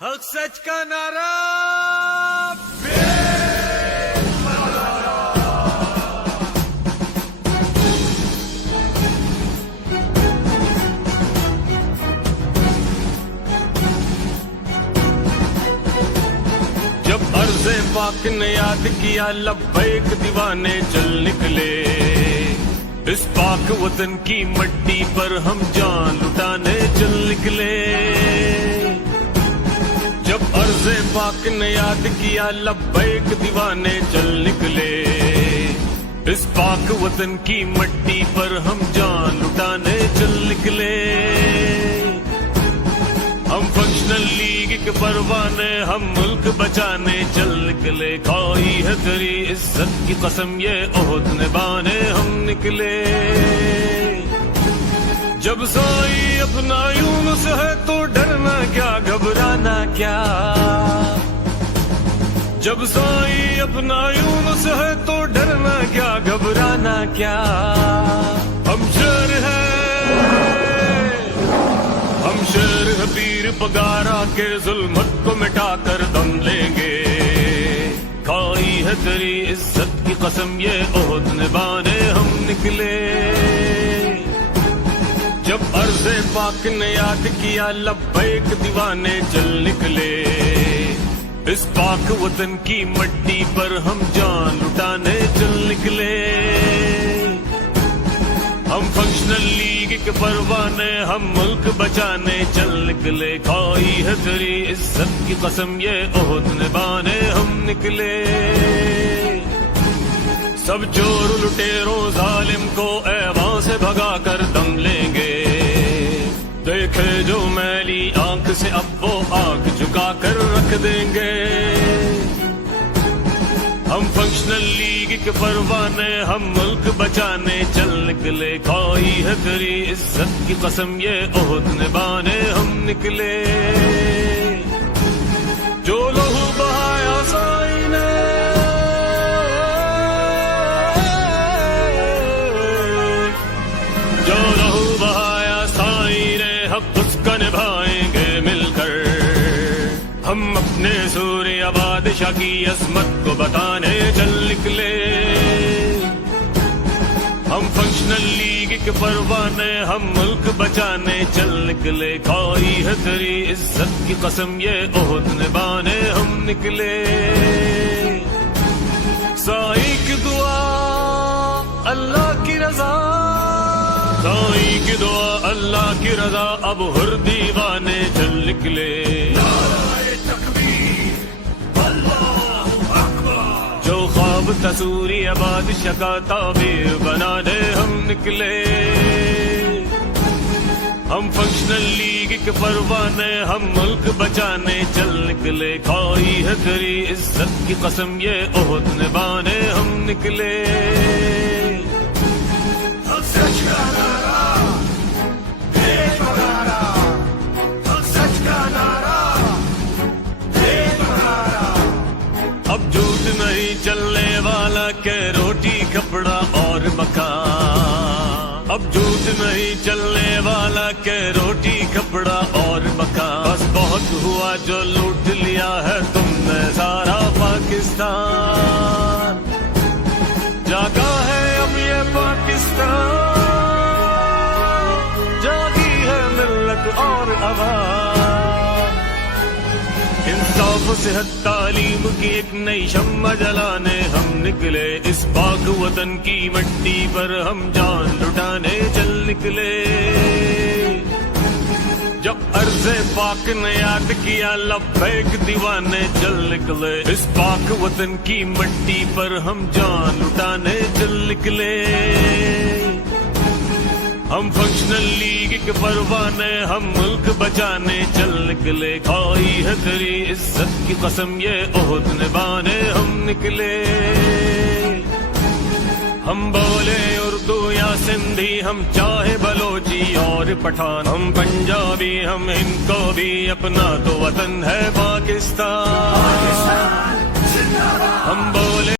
حق سچ کا نعرہ جب عرض پاک نے یاد کیا لبیک دیوانے چل نکلے، اس پاک وطن کی مٹی پر ہم جان لٹانے چل نکلے۔ جب عرض پاک نے یاد کیا لبیک دیوانے چل نکلے، اس پاک وطن کی مٹی پر ہم جان لٹانے چل نکلے۔ ہم فنکشنل لیگ کے پروانے، ہم ملک بچانے چل نکلے۔ کھائی ہے تیری عزت کی قسم یہ عہد نبھانے ہم نکلے۔ جب سائی اپنا یونس ہے تو ڈرنا کیا گھبرانا کیا، جب سائی اپنا یونس ہے تو ڈرنا کیا گھبرانا کیا۔ ہم شیر ہیں، ہم شیر ہیں، پیر پگارا کے ظلمت کو مٹا کر دم لیں گے۔ کھائی ہے تیری عزت کی قسم یہ عہد نبھانے ہم نکلے۔ جب عرض پاک نے یاد کیا لبیک دیوانے چل نکلے، اس پاک وطن کی مٹی پر ہم جان لٹانے چل نکلے۔ ہم فنکشنل لیگ کے پروانے، ہم ملک بچانے چل نکلے۔ کھائی ہے تیری عزت کی قسم یہ عہد نبھانے ہم نکلے۔ سب چور لٹیروں ظالم کو ایوان سے بھگا کر دم لیں گے۔ دیکھے جو میلی آنکھ سے اب وہ آنکھ جھکا کر رکھ دیں گے۔ ہم فنکشنل لیگ کے پروانے، ہم ملک بچانے چل نکلے۔ کھائی ہے تیری عزت کی قسم یہ عہد نبھانے ہم نکلے۔ جو لہو بہایا سائی نے، جو لہو بہایا سائی نے، حق اس کا نبھائیں گے مل کر۔ ہم اپنے سوریہ بادشاہ کی عظمت کو بتانے چل نکلے۔ ہم فنکشنل لیگ کے پروانے، ہم ملک بچانے چل نکلے۔ کھائی ہے تیری عزت کی قسم یہ عہد نبھانے ہم نکلے۔ سائی کی دعا اللہ کی رضا، سائی کی دعا اللہ کی رضا، اب ہر دیوانے چل نکلے۔ جو خواب تصوری بادشاہ کا تعبیر بنانے ہم نکلے۔ ہم فنکشنل لیگ کے پروانے، ہم ملک بچانے چل نکلے۔ کھائی ہے تیری عزت کی قسم یہ عہد نبھانے ہم نکلے۔ سچ کا نعرہ دیش بغارا، سچ کا نعرہ دیش بغارا۔ اب جھوٹ نہیں چلنے والا کہ روٹی کپڑا اور مکان، اب جھوٹ نہیں چلنے والا کہ روٹی کپڑا اور مکان۔ بس بہت ہوا جو لوٹ لیا ہے تم نے سارا پاکستان، جاگا ہے اب یہ پاکستان، جاگی ہے ملت اور عوام۔ انصاف صحت تعلیم کی ایک نئی شمع جلانے ہم نکلے۔ اس پاک وطن کی مٹی پر ہم جان لٹانے چل نکلے۔ جب عرض پاک نے یاد کیا لبیک دیوانے چل نکلے، اس پاک وطن کی مٹی پر ہم جان لٹانے چل نکلے۔ ہم فنکشنل لیگ کے پروانے، ہم ملک بچانے چل نکلے۔ کھائی ہے تیری عزت کی قسم یہ عہد نبھانے ہم نکلے۔ ہم بولے اردو یا سندھی، ہم چاہے بلوچی اور پٹھان، ہم پنجابی ہم ان کو بھی اپنا تو وطن ہے پاکستان۔ ہم بولے